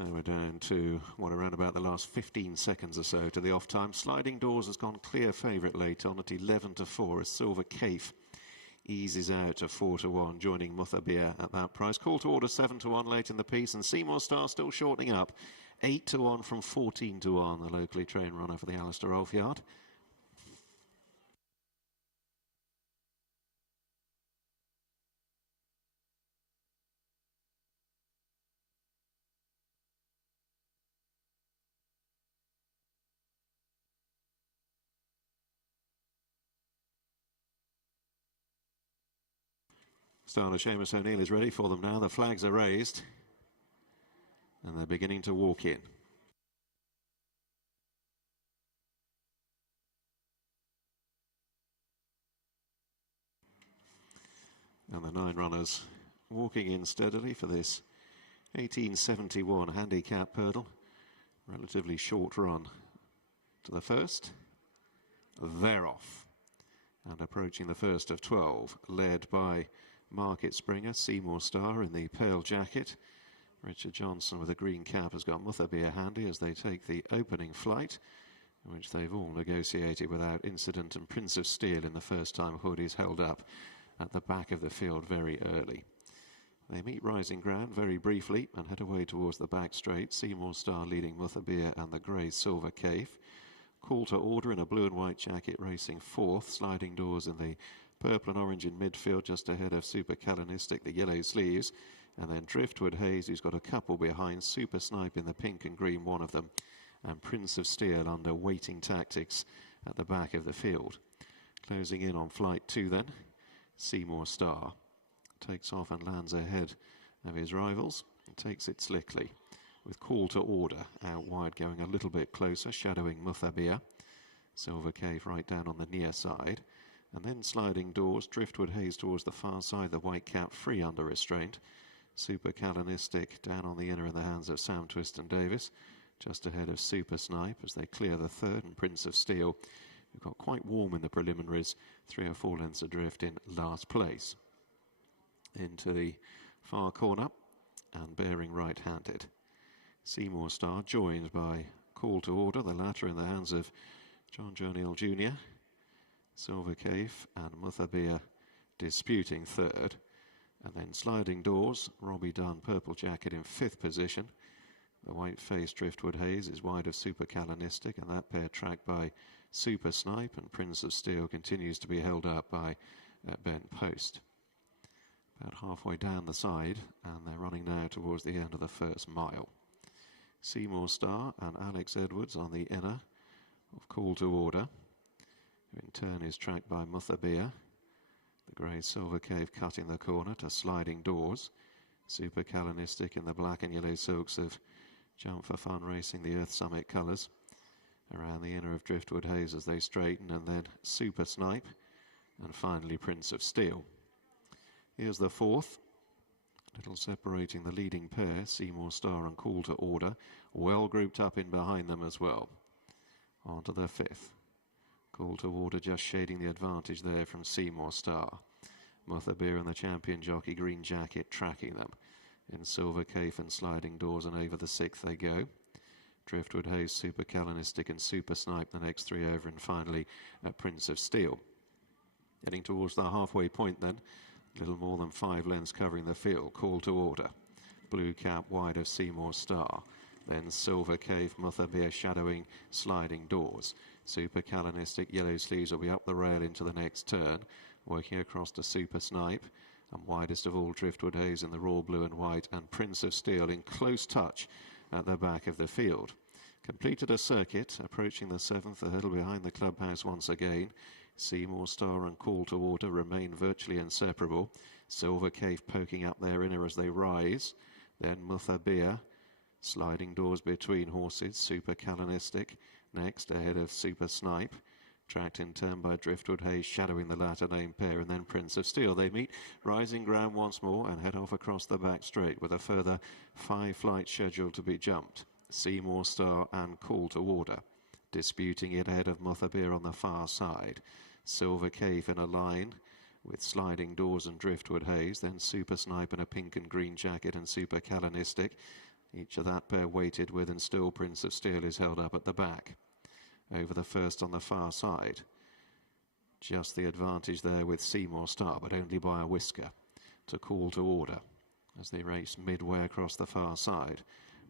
Now we're down to, around about the last 15 seconds or so to the off time. Sliding Doors has gone clear favourite late on at 11-4 as Silver Cafe eases out to 4-1, joining Muthabir at that price. Call to Order 7-1 late in the piece, and Seymour Star still shortening up. 8-1 from 14-1, the locally trained runner for the Alistair Rolfe Yard. Starter Seamus O'Neill is ready for them now. The flags are raised and they're beginning to walk in. And the 9 runners walking in steadily for this 1871 handicap hurdle. Relatively short run to the first. They're off. And approaching the first of 12, led by Market Springer, Seymour Star in the pale jacket. Richard Johnson with a green cap has got Muthabir handy as they take the opening flight, which they've all negotiated without incident, and Prince of Steel in the first time hood is held up at the back of the field very early. They meet Rising Ground very briefly and head away towards the back straight. Seymour Star leading Muthabir and the grey Silver Cafe. Call to Order in a blue and white jacket racing fourth. Sliding Doors in the purple and orange in midfield just ahead of Super Calonistic, the yellow sleeves. And then Driftwood Haze, who's got a couple behind. Super Snipe in the pink and green, one of them. And Prince of Steel under Waiting Tactics at the back of the field. Closing in on flight 2 then. Seymour Star takes off and lands ahead of his rivals and takes it slickly, with Call to Order out wide going a little bit closer, shadowing Muthabir. Silver Cafe right down on the near side. And then Sliding Doors, Driftwood Haze towards the far side, the white cap free under restraint. Super Calonistic down on the inner in the hands of Sam Twist and Davis, just ahead of Super Snipe as they clear the third, and Prince of Steel, who got quite warm in the preliminaries, 3 or 4 lengths adrift in last place. Into the far corner and bearing right-handed. Seymour Star joined by Call to Order, the latter in the hands of John O'Neill Jr. Silver Cafe and Muthabir disputing third. And then Sliding Doors, Robbie Dunn, purple jacket in 5th position. The white-faced Driftwood Haze is wide of Super Calonistic, and that pair tracked by Super Snipe, and Prince of Steel continues to be held up by Bent Post. About halfway down the side, and they're running now towards the end of the first mile. Seymour Star and Alex Edwards on the inner of Call to Order, who in turn is tracked by Muthabir. The grey Silver Cafe cutting the corner to Sliding Doors. Super Calonistic in the black and yellow silks of Jump for Fun Racing, the Earth Summit colours. Around the inner of Driftwood Haze as they straighten, and then Super Snipe, and finally Prince of Steel. Here's the fourth, little separating the leading pair, Seymour Star and Call to Order, well grouped up in behind them as well. On to the 5th. Call to Order just shading the advantage there from Seymour Star. Muthabir and the champion jockey, green jacket, tracking them. In Silver Cafe and Sliding Doors, and over the 6th they go. Driftwood Haze, Super Calonistic and Super Snipe the next 3 over, and finally Prince of Steel. Getting towards the halfway point then, a little more than 5 lengths covering the field. Call to Order, blue cap wide of Seymour Star. Then Silver Cafe, Muthabir shadowing Sliding Doors. Super Calonistic, yellow sleeves will be up the rail into the next turn, working across to Super Snipe, and widest of all Driftwood Haze in the raw blue and white, and Prince of Steel in close touch at the back of the field. Completed a circuit, approaching the 7th, the hurdle behind the clubhouse once again. Seymour Star and Call to Order remain virtually inseparable. Silver Cafe poking up their inner as they rise. Then Muthabir, Sliding Doors between horses. Super Calonistic next ahead of Super Snipe, tracked in turn by Driftwood Haze shadowing the latter named pair, and then Prince of Steel. They meet Rising Ground once more and head off across the back straight with a further 5 flights scheduled to be jumped. Seymour Star and Call to Order disputing it ahead of Muthabir on the far side. Silver Cafe in a line with Sliding Doors and Driftwood Haze, then Super Snipe in a pink and green jacket and Super Calonistic. Each of that pair weighted with, and still Prince of Steel is held up at the back. Over the first on the far side. Just the advantage there with Seymour Star, but only by a whisker to Call to Order as they race midway across the far side.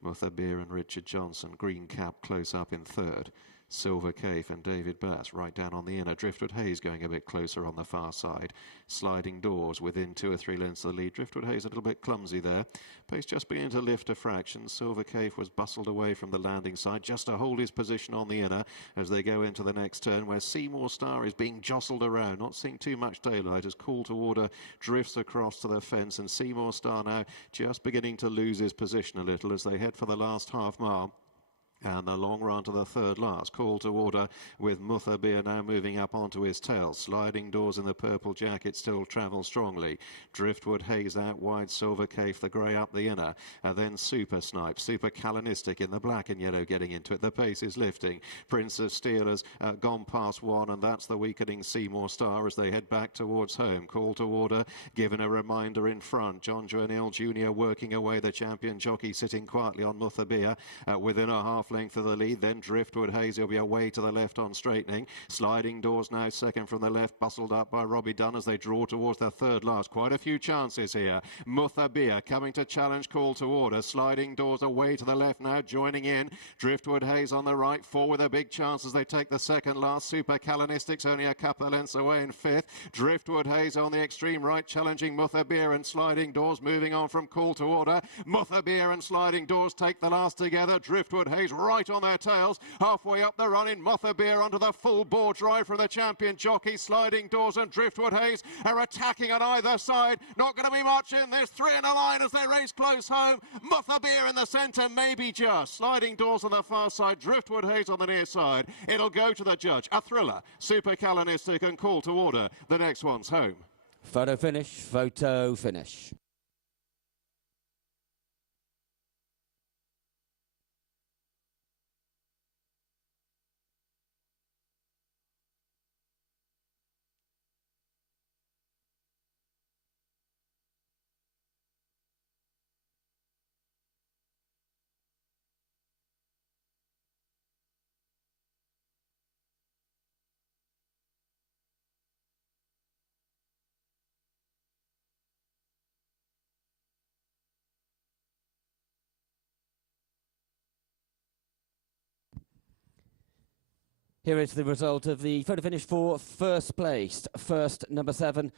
Muthabir and Richard Johnson, Green Cap close up in third. Silver Cave and David Bass right down on the inner. Driftwood Hayes going a bit closer on the far side. Sliding Doors within 2 or 3 lengths of the lead. Driftwood Hayes a little bit clumsy there. Pace just beginning to lift a fraction. Silver Cave was bustled away from the landing side just to hold his position on the inner as they go into the next turn, where Seymour Star is being jostled around, not seeing too much daylight as Call to Order drifts across to the fence, and Seymour Star now just beginning to lose his position a little as they head for the last half mile. And the long run to the third last. Call to Order with Muthabir now moving up onto his tail. Sliding Doors in the purple jacket still travel strongly. Driftwood Hayes out wide. Silver Cave the grey up the inner. And then Super Snipe. Super Calonistic in the black and yellow getting into it. The pace is lifting. Prince of Steel has gone past one, and that's the weakening Seymour Star as they head back towards home. Call to Order given a reminder in front. John Journell Jr. working away. The champion jockey sitting quietly on Muthabir within a half length of the lead. Then Driftwood Hayes will be away to the left on straightening. Sliding Doors now second from the left, bustled up by Robbie Dunn as they draw towards the third last. Quite a few chances here. Muthabir coming to challenge Call to Order. Sliding Doors away to the left now, joining in. Driftwood Hayes on the right, 4 with a big chance as they take the second last. Super Calanistics only a couple of lengths away in 5th. Driftwood Hayes on the extreme right, challenging Muthabir, and Sliding Doors moving on from Call to Order. Muthabir and Sliding Doors take the last together. Driftwood Hayes right on their tails, halfway up the run in Muthabir onto the full bore drive from the champion jockey. Sliding Doors and Driftwood Hayes are attacking on either side. Not going to be much in this. 3 in a line as they race close home. Muthabir in the centre, maybe just. Sliding Doors on the far side, Driftwood Hayes on the near side. It'll go to the judge. A thriller. Super Calonistic and Call to Order. The next one's home. Photo finish, photo finish. Here is the result of the photo finish for first place, first number 7,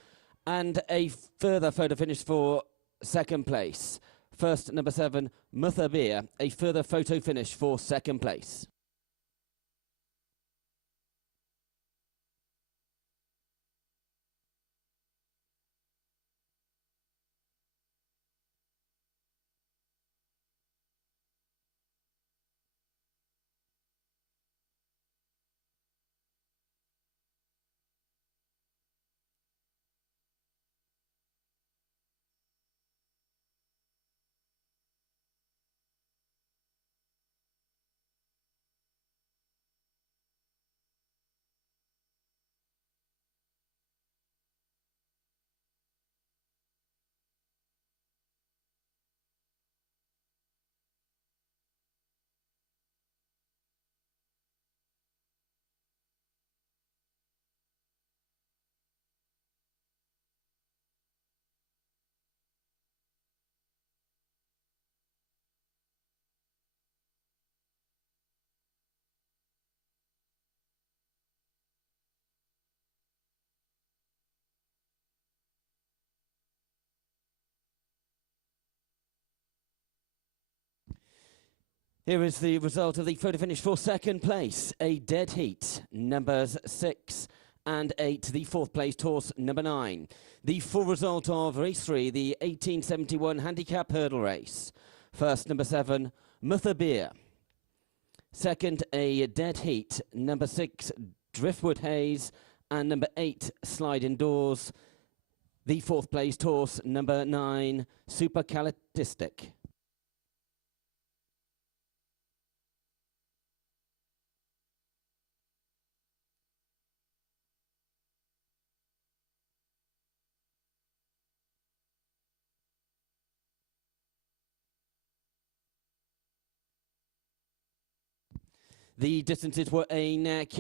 and a further photo finish for second place. First number 7, Muthabir, a further photo finish for second place. Here is the result of the photo finish for second place. A dead heat, numbers 6 and 8, the fourth place horse number 9. The full result of race 3, the 1871 handicap hurdle race. First, number 7, Muthabir. Second, a dead heat, number 6, Driftwood Hayes, and number 8, Sliding Doors. The fourth place horse number 9, Super Calonistic. The distances were a neck.